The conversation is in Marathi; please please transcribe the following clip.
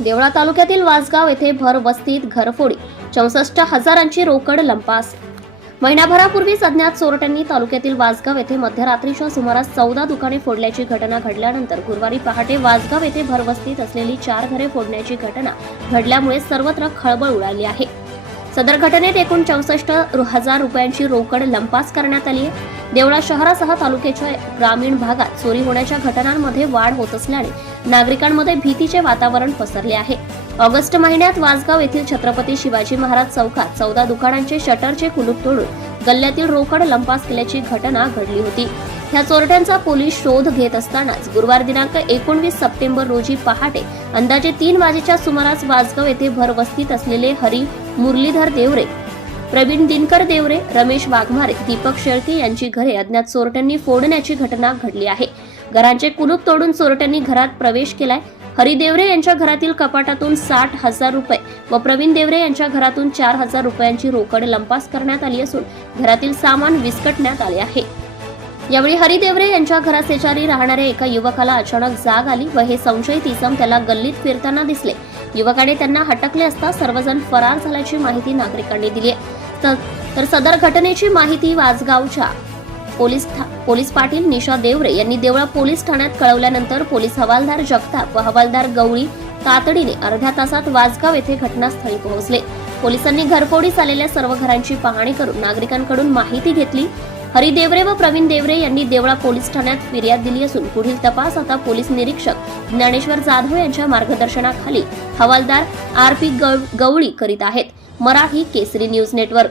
देवळा तालुक्यातील वासगाव येथे भर वस्तीत घरफोडी चौसष्ट हजारांची रोकड लंपास. महिनाभरापूर्वीच अज्ञात चोरट्यांनी तालुक्यातील वासगाव येथे मध्यरात्रीच्या सुमारास चौदा दुकाने फोडल्याची घटना घडल्यानंतर गुरुवारी पहाटे वासगाव येथे भरवस्तीत असलेली चार घरे फोडण्याची घटना घडल्यामुळे सर्वत्र खळबळ उडाली आहे. सदर घटनेत एकूण चौसष्ट हजार रुपयांची रोकड लंपास करण्यात आली आहे. देवळा शहरासह तालुक्याच्या ग्रामीण भागात चोरी होण्याच्या घटनांमध्ये वाढ होत असल्याने नागरिकांमध्ये भीतीचे वातावरण पसरले आहे. ऑगस्ट महिन्यात वासगाव येथील छत्रपती शिवाजी महाराज चौकात चौदा दुकानांचे शटरचे कुलूप तोडून गल्ल्यातील रोकड लंपास केल्याची घटना घडली होती. ह्या चोरट्यांचा पोलीस शोध घेत असतानाच गुरुवार दिनांक एकोणवीस सप्टेंबर रोजी पहाटे अंदाजे तीन वाजेच्या सुमारास वासगाव येथे भरवस्तीत असलेले हरी मुरलीधर देवरे प्रवीण दिनकर देवरे रमेश वाघमारे दीपक शेळके यांची घरे अज्ञात चोरट्यांनी फोडण्याची घटना घडली आहे. घरांचे कुलूप तोडून चोरट्यांनी घरात प्रवेश केलाय. हरी देवरे यांच्या घरातील कपाटातून साठ हजार रुपये व प्रवीण देवरे यांच्या घरातून चार हजार रुपयांची रोकड लंपास करण्यात आली असून घरातील सामान विस्कटण्यात आले आहे. यावेळी हरिदेवरे यांच्या घराशेजारी राहणाऱ्या एका युवकाला अचानक जाग आली व हे संशयित इसम त्याला गल्लीत फिरताना दिसले. युवकाने त्यांना हटकले असता सर्वजण फरार झाल्याची माहिती नागरिकांनी दिली आहे. तर सदर घटनेची माहिती वासगावच्या पोलीस ठा- पोलीस पाटील निशा देवरे यांनी देवळा पोलीस ठाण्यात कळवल्यानंतर पोलीस हवालदार जगताप व हवालदार गवळी तातडीने अर्ध्या तासात वाजगाव येथे घटनास्थळी पोहोचले. पोलिसांनी घरफोडीस आलेल्या सर्व घरांची पाहणी करून नागरिकांकडून माहिती घेतली. हरी देवरे व प्रवीण देवरे यांनी देवळा पोलीस ठाण्यात फिर्याद दिली असून पुढील तपास आता पोलीस निरीक्षक ज्ञानेश्वर जाधव यांच्या मार्गदर्शनाखाली हवालदार आर पी गवळी करीत आहेत. Marathi Kesari news network.